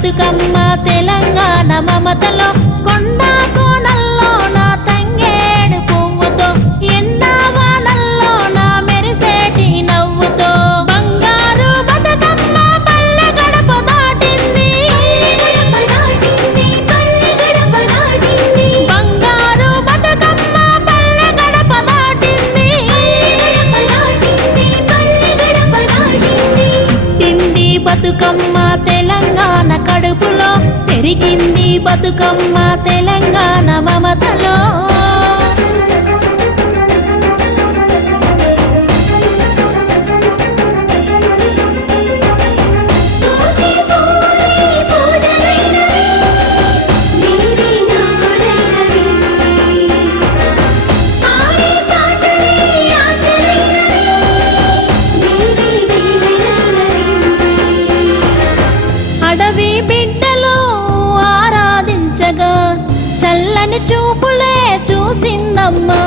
బతుకమ్మ తెలంగాణ మమతలో కొండ కోనల్లో నా తంగేడు పువ్వుతో ఎండా వానల్లో నా మెరిసేటి నవ్వుతో బంగారు బతుకమ్మ పల్లె గడప దాటింది బంగారు బతుకమ్మ పల్లె గడప దాటింది తిండి బతుకమ్మ తెలంగాణ కడుపులో పెరిగింది బతుకమ్మ తెలంగాణ మమతలో అడవి బిడ్డలు ఆరాధించగా చల్లని చూపులే చూసిందమ్మా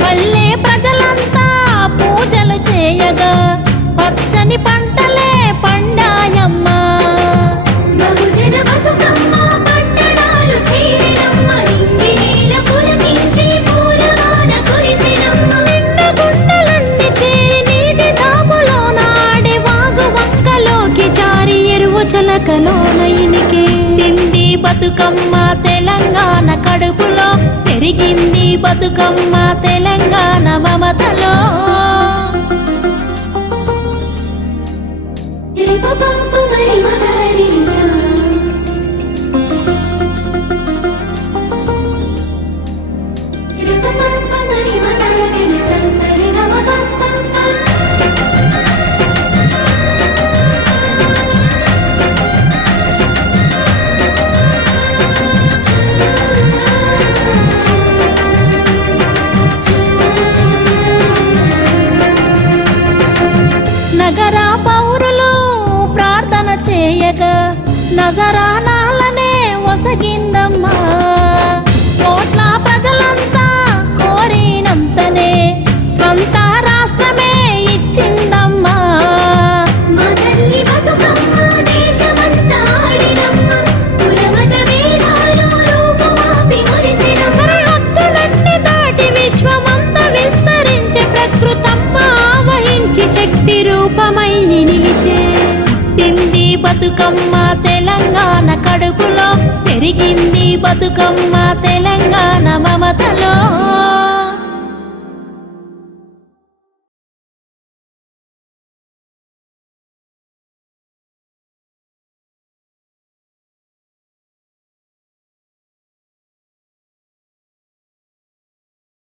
పల్లె ప్రజలంతా పూజలు చేయగా పచ్చని పంటలే పండాయమ్మా నిండు గుండెలన్నీ చేరి నీటి దాపులోన ఆడే వాగు వంకలోకి జారి ఎరువు చలకలోన ఇనికి తిండి బతుకమ్మ తెలంగాణ కడుపులో పెరిగింది బతుకమ్మ తెలంగాణ మమతలో నగర పౌరులు ప్రార్థన చేయగా నజరానాలనే ఒసగిందమ్మా కోట్ల ప్రజలంతా కోరినంతనే స్వంత రాష్ట్రమే ఇచ్చిందమ్మా సరిహద్దులన్నీ దాటి విశ్వమంతా విస్తరించే ప్రకృతమ్మ వహించి శక్తి రూపమై నిలిచే తిండి బతుకమ్మ తెలంగాణ కడుపులో పెరిగింది బతుకమ్మ తెలంగాణ మమతలో